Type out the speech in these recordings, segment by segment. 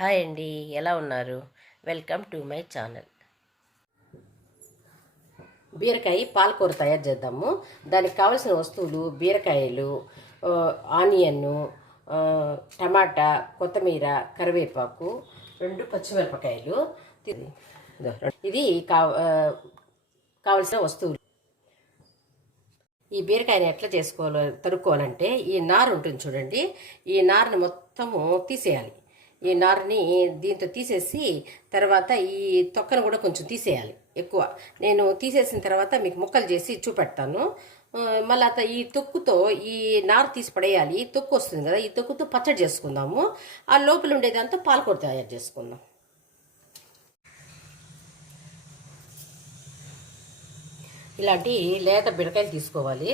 Hi అండి, ఎలా ఉన్నారు? Welcome to my channel. బీరకాయ పాలకూర తయారు చేద్దాము. దానికి కావలసిన వస్తువులు బీరకాయలు, ఆనియన్ను, టమాటా, కొత్తిమీర, కరివేపాకు, 2 పచ్చిమిరపకాయలు. ఇది కావలసిన వస్తువులు. ఈ బీరకాయని ఎట్లా తరుక్కోవాలంటే ఈ నారు ఉంటుంది చూడండి, ఈ నారుని మొత్తము తీసేయాలి. ఈ నారుని దీంతో తీసేసి తర్వాత ఈ తొక్కను కూడా కొంచెం తీసేయాలి ఎక్కువ. నేను తీసేసిన తర్వాత మీకు ముక్కలు చేసి చూపెడతాను. మళ్ళీ ఈ తొక్కుతో ఈ నారు తీసి పడేయాలి. తొక్కు వస్తుంది కదా, ఈ తొక్కుతో పచ్చడి చేసుకుందాము. ఆ లోపల ఉండేదాంతో పాలకూర తయారు చేసుకుందాం. ఇలాంటి లేత బీరకాయలు తీసుకోవాలి.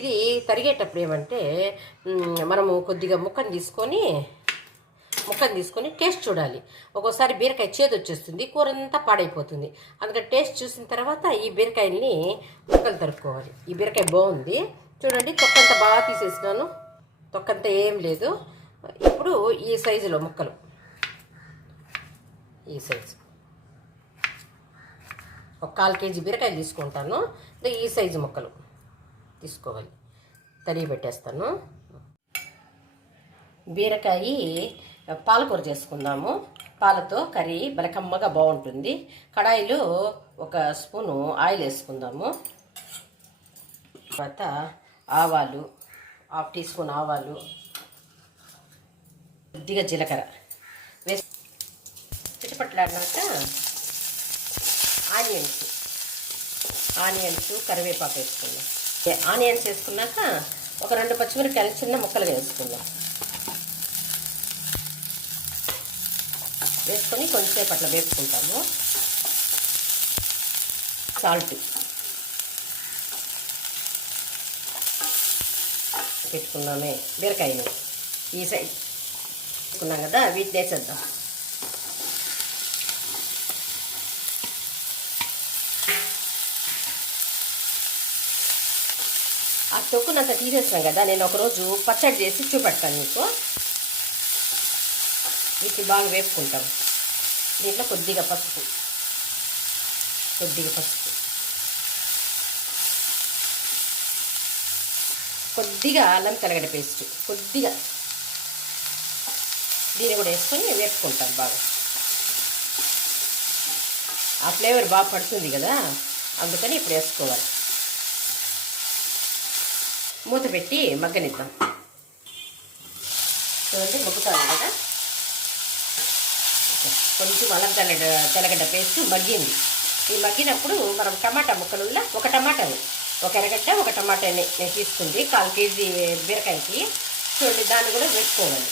ఇది తరిగేటప్పుడు ఏమంటే మనము కొద్దిగా ముక్కను తీసుకొని టేస్ట్ చూడాలి. ఒక్కోసారి బీరకాయ చేదు వచ్చేస్తుంది, కూర అంతా పాడైపోతుంది. అందుకని టేస్ట్ చూసిన తర్వాత ఈ బీరకాయల్ని ముక్కలు తరుక్కోవాలి. ఈ బీరకాయ బాగుంది చూడండి, తొక్కంతా బాగా తీసేసినాను, తొక్కంతా ఏం లేదు. ఇప్పుడు ఈ సైజులో ముక్కలు, ఈ సైజు ఒక 1/4 కేజీ బీరకాయలు తీసుకుంటాను. ఈ సైజు ముక్కలు తీసుకోవాలి. తరిగి పెట్టేస్తాను. బీరకాయ పాలకూర చేసుకుందాము. పాలతో కర్రీ బలకమ్మగా బాగుంటుంది. కడాయిలో 1 స్పూను ఆయిల్ వేసుకుందాము. తర్వాత ఆవాలు, 1/2 టీ స్పూన్ ఆవాలు, కొద్దిగా జీలకర్ర వేసి చిటపట్లాడినాక ఆనియన్స్, కరివేపాకు వేసుకుందాం. ఆనియన్స్ వేసుకున్నాక ఒక 2 పచ్చిమిరపకాయలు చిన్న ముక్కలుగా వేసుకుందాం. వేసుకొని కొంచెంసేపు అట్లా వేసుకుంటాము. సాల్ట్ పెట్టుకున్నామే. బీరకాయలు ఈ సైడ్ పెట్టుకున్నాం కదా, వీటిని వేసేద్దాం. ఆ తొక్కునంతా తీసేసినాం కదా, నేను ఒకరోజు పచ్చడి చేసి చూపెడతాను మీకు. వీటిని బాగా వేపుకుంటాం. దీంట్లో కొద్దిగా పసుపు, కొద్దిగా అల్లం తెల్లగడ్డ పేస్ట్, కొద్దిగా దీన్ని కూడా వేసుకొని వేపుకుంటాం బాగా. ఆ ఫ్లేవర్ బాగా పడుతుంది కదా, అందుకని ఇప్పుడు వేసుకోవాలి. మూత పెట్టి మగ్గనిద్దాం. చూడండి మగ్గుతాను కదా, కొంచెం అల్లం తెల్లగడ్డ పేస్ట్ మగ్గింది. ఈ మగ్గినప్పుడు మనం టమాటా ముక్కలు, ఒక టమాటాని, ఒక ఎర్రగడ్డ, ఒక టమాటాని నేను తీసుకుంది 1/4 కేజీ బీరకాయకి. చూడండి దాన్ని కూడా వేసుకోవాలి.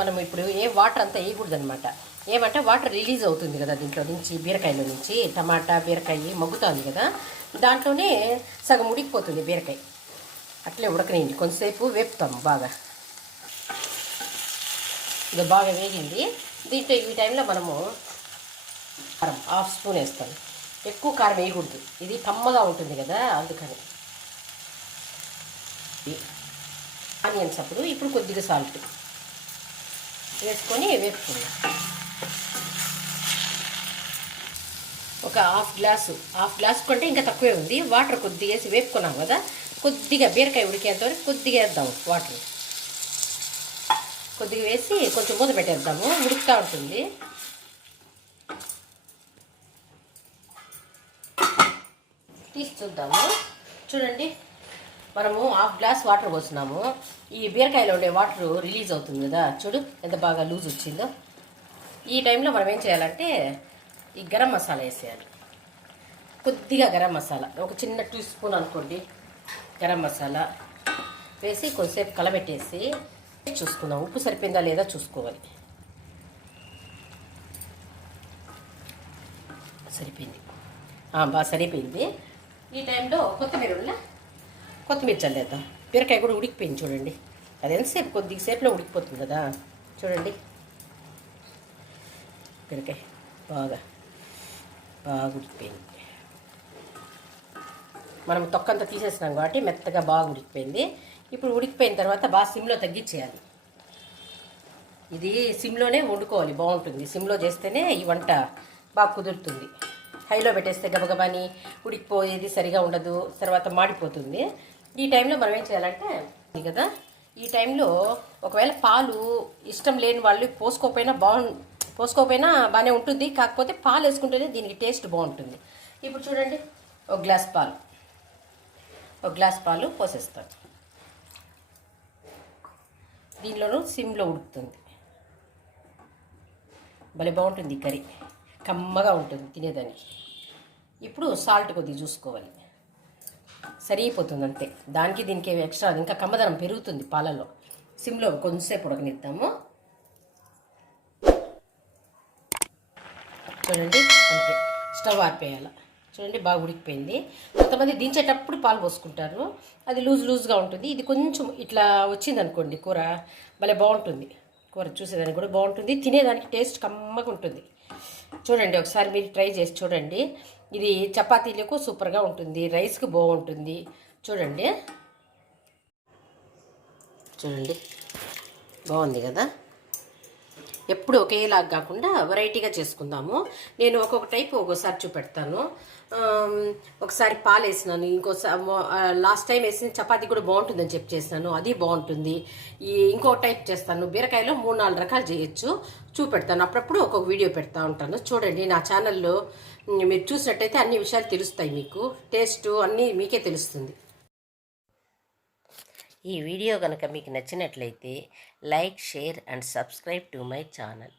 మనం ఇప్పుడు వాటర్ అంతా వేయకూడదు అనమాట. ఏమంటే వాటర్ రిలీజ్ అవుతుంది కదా దీంట్లో నుంచి, బీరకాయలో నుంచి. టమాటా బీరకాయ మగ్గుతుంది కదా, దాంట్లోనే సగం ఉడికిపోతుంది బీరకాయ. అట్లే ఉడకనియండి, కొంతసేపు వేపుతాము బాగా. ఇది బాగా వేగింది. దీంట్లో ఈ టైంలో మనము కారం 1/2 స్పూన్ వేస్తాను. ఎక్కువ కారం వేయకూడదు, ఇది కమ్మగా ఉంటుంది కదా, అందుకని. ఆనియన్స్ ఇప్పుడు కొద్దిగా సాల్ట్ వేసుకొని వేపుకుందాం. ఒక హాఫ్ గ్లాసు కంటే ఇంకా తక్కువే ఉంది. వాటర్ కొద్దిగా వేసి వేపుకున్నాం కదా, కొద్దిగా బీరకాయ ఉడికేంత వరకు కొద్దిగా వేద్దాం. వాటర్ కొద్దిగా వేసి కొంచెం మూత పెట్టేద్దాము, ఉడుకుతూ ఉంటుంది. తీసి చూద్దాము. చూడండి, మనము 1/2 గ్లాస్ వాటర్ పోస్తున్నాము. ఈ బీరకాయలో ఉండే వాటర్ రిలీజ్ అవుతుంది కదా, చూడు ఎంత బాగా లూజ్ వచ్చిందో. ఈ టైంలో మనం ఏం చేయాలంటే ఈ గరం మసాలా వేసేయాలి. కొద్దిగా గరం మసాలా, ఒక చిన్న 2 స్పూన్ అనుకోండి గరం మసాలా వేసి కొంచెంసేపు కలబెట్టేసి చూసుకుందాం. ఉప్పు సరిపోయిందా లేదా చూసుకోవాలి. సరిపోయింది, బాగా సరిపోయింది. ఈ టైంలో కొత్తిమీర చల్లేద్దాం. బీరకాయ కూడా ఉడికిపోయింది చూడండి, అది ఎంతసేపు కొద్దిసేపులో ఉడికిపోతుంది కదా. చూడండి బీరకాయ బాగా బాగా ఉడికిపోయింది. మనం తొక్కంతా తీసేసినాం కాబట్టి మెత్తగా బాగా ఉడికిపోయింది. ఇప్పుడు ఉడికిపోయిన తర్వాత బాగా సిమ్లో తగ్గించేయాలి. ఇది సిమ్లోనే వండుకోవాలి, బాగుంటుంది. సిమ్లో చేస్తేనే ఈ వంట బాగా కుదురుతుంది. హైలో పెట్టేస్తే గబగబాని ఉడికిపోయేది సరిగా ఉండదు, తర్వాత మాడిపోతుంది. ఈ టైంలో మనం ఏం చేయాలంటే కదా, ఈ టైంలో ఒకవేళ పాలు ఇష్టం లేని వాళ్ళు పోసుకోకపోయినా బాగానే ఉంటుంది. కాకపోతే పాలు వేసుకుంటేనే దీనికి టేస్ట్ బాగుంటుంది. ఇప్పుడు చూడండి, ఒక గ్లాస్ పాలు పోసేస్తాను. దీనిలోనూ సిమ్లో ఉడుకుతుంది. భలే బాగుంటుంది కర్రీ, కమ్మగా ఉంటుంది తినేదానికి. ఇప్పుడు సాల్ట్ కొద్దిగా చూసుకోవాలి, సరిపోతుంది అంతే. దానికి దీనికి ఎక్స్ట్రా ఇంకా కమ్మదనం పెరుగుతుంది పాలలో. సిమ్లో కొంచెంసేపు ఉడకనిద్దాము. చూడండి అంతే, స్టవ్ ఆర్పేయాలి. చూడండి బాగా ఉడికిపోయింది. కొంతమంది దించేటప్పుడు పాలు పోసుకుంటారు, అది లూజ్గా ఉంటుంది. ఇది కొంచెం ఇట్లా వచ్చిందనుకోండి కూర, భలే బాగుంటుంది. కూర చూసేదానికి కూడా బాగుంటుంది, తినేదానికి టేస్ట్ కమ్మగా ఉంటుంది. చూడండి ఒకసారి మీరు ట్రై చేసి చూడండి. ఇది చపాతీలకు సూపర్గా ఉంటుంది, రైస్కి బాగుంటుంది. చూడండి బాగుంది కదా. ఎప్పుడు ఒకేలాగా కాకుండా వెరైటీగా చేసుకుందాము. నేను ఒక్కొక్క టైపు ఒక్కోసారి చూపెడతాను. ఒకసారి పాలు వేసినాను, ఇంకోసారి లాస్ట్ టైం వేసిన చపాతీ కూడా బాగుంటుందని చెప్పి చేసినాను, అది బాగుంటుంది. ఇంకో టైప్ చేస్తాను, బీరకాయలో 3-4 రకాలు చేయొచ్చు, చూపెడతాను. అప్పుడప్పుడు ఒక్కొక్క వీడియో పెడతా ఉంటాను. చూడండి నా ఛానల్లో మీరు చూసినట్టయితే అన్ని విషయాలు తెలుస్తాయి, మీకు టేస్ట్ అన్నీ మీకే తెలుస్తుంది. ఈ వీడియో కనుక మీకు నచ్చినట్లయితే like, share and subscribe to my channel.